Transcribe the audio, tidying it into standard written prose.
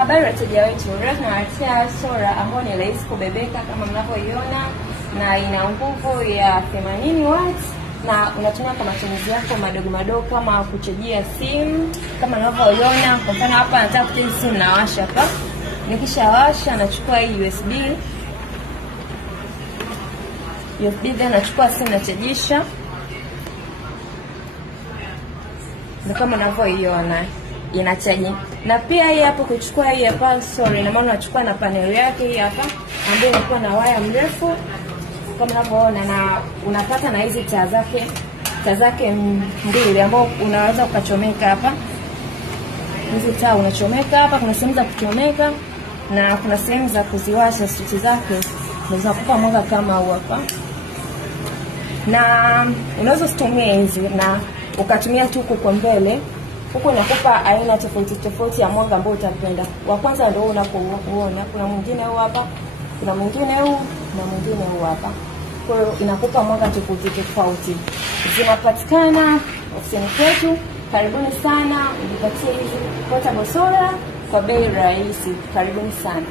Habari wateja wetu, leo tunawaletea sola ambayo ni rahisi kubebeka kama mnavyoiona, na ina nguvu ya 80 watts na unatumia kwa matumizi yako madogo madogo kama kuchajia simu kama mnavyoiona. Kwa mfano hapa nataka kuchaji simu, nawasha hapa. Nikishawasha nachukua hii USB then nachukua simu nachajisha. Ndio kama mnavyoiona inachaji. Na pia hii hapo kuchukua hii hapa ina maana unachukua na panel yake hii hapa ambayo inakuwa na waya mrefu kama unavyoona, na unapata na hizi taa zake mbili ambao unaweza ukachomeka hapa. Hizi taa unachomeka hapa, kuna sehemu za kuchomeka na kuna sehemu za kuziwasha. Switch zake unaweza kupa mwanga kama huu hapa, na unaweza usitumie hizi na ukatumia tu kwa mbele. Huko inakupa aina tofauti ya mwanga ambao utapenda. Wa kwanza ndio unapoona, kuna mwingine huu hapa, kuna mwingine huu na mwingine huu hapa. Kwa hiyo inakupa mwanga tofauti. Zinapatikana ofisini kwetu. Karibuni sana, ujipatie hizi portable solar kwa bei rahisi. Karibuni sana.